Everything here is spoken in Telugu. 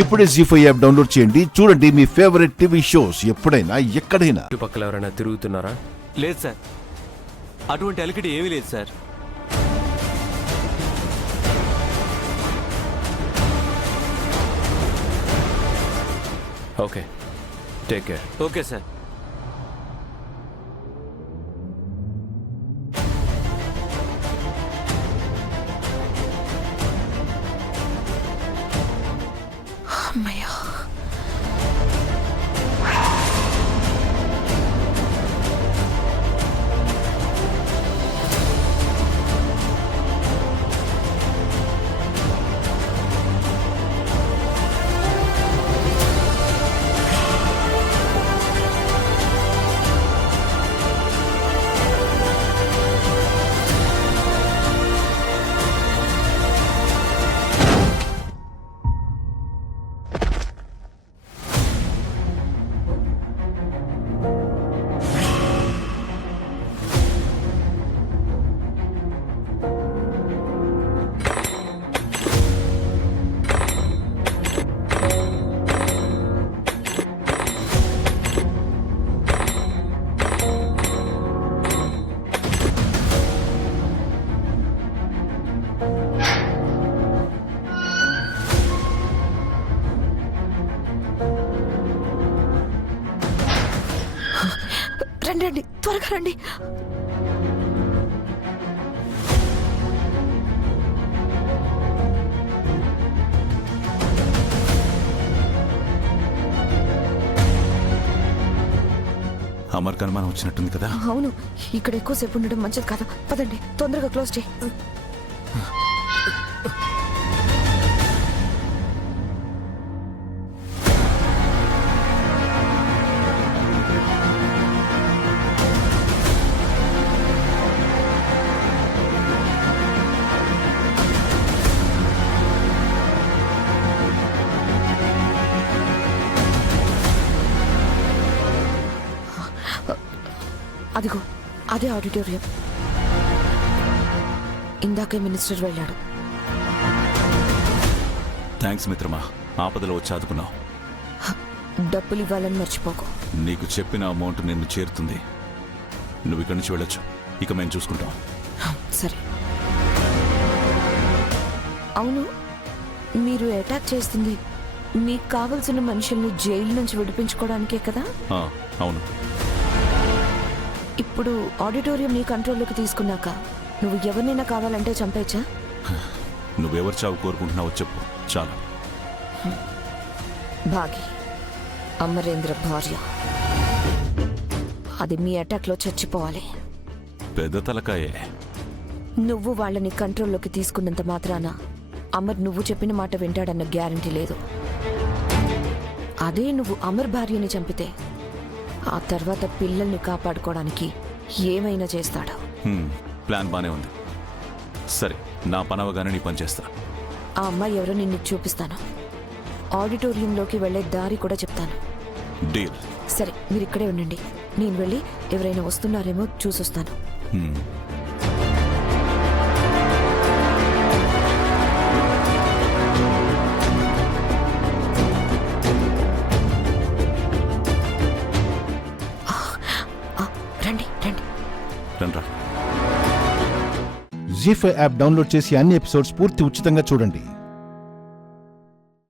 ఇప్పుడే జీ5 యాప్ డౌన్లోడ్ చేయండి. చూడండి మీ ఫేవరెట్ టీవీ షోస్ ఎప్పుడైనా ఎక్కడైనా. చుట్టుపక్కల ఎవరైనా తిరుగుతున్నారా? లేదు సార్, అటువంటి అలికిడి ఏమీ లేదు sir. Okay, take care. Okay sir. అమ్మయ్యా, రండి రండి, త్వరగా రండి. అమర్కి అనుమానం వచ్చినట్టుంది కదా. అవును, ఇక్కడ ఎక్కువసేపు ఉండడం మంచిది కాదు. పదండి, తొందరగా క్లోజ్ చేయి. అదిగో, అదే ఆడిటోరియం. ఇందాకే మినిస్టర్ వెళ్ళాడు. థ్యాంక్స్ మిత్రమా, ఆపదలో వచ్చి ఆదుకున్నావు. డబ్బులు ఇవ్వాలని మర్చిపోకు. నీకు చెప్పిన అమౌంట్ నిన్ను చేరుతుంది. నువ్వు ఇక్కడి నుంచి వెళ్ళొచ్చు. ఇక మేము చూసుకుంటాం. సరే. అవును, మీరు అటాక్ చేస్తుంది మీకు కావలసిన మనుషుల్ని జైలు నుంచి విడిపించుకోవడానికే కదా? అవును. ఇప్పుడు ఆడిటోరియం నీ కంట్రోల్లోకి తీసుకున్నాక నువ్వు ఎవరినైనా కావాలంటే చంపేచ్చా? నువ్వెవరు చావు కోరుకుంటున్నావో చెప్పు చాలు. భాగి, అమరేంద్ర భార్య. అది మీ అటాక్లో చచ్చిపోవాలి. పెద్ద తలకాయే. నువ్వు వాళ్ళని కంట్రోల్లోకి తీసుకున్నంత మాత్రాన అమర్ నువ్వు చెప్పిన మాట వింటాడన్న గ్యారంటీ లేదు. అదే నువ్వు అమర్ భార్యని చంపితే ఆ తర్వాత పిల్లల్ని కాపాడుకోవడానికి ఏమైనా చేస్తాడు. ప్లాన్ బానే ఉంది. సరే, నా పనవగానే నీ పని చేస్తా. ఆ అమ్మాయి ఎవరో నిన్ను చూపిస్తాను. ఆడిటోరియంలోకి వెళ్లే దారి కూడా చెప్తాను. డీల్. సరే, మీరు ఇక్కడే ఉండండి. నేను వెళ్ళి ఎవరైనా వస్తున్నారేమో చూసొస్తాను. రండి రండి. రండ్రా. జీ5 యాప్ డౌన్లోడ్ చేసి అన్ని ఎపిసోడ్స్ పూర్తి ఉచితంగా చూడండి.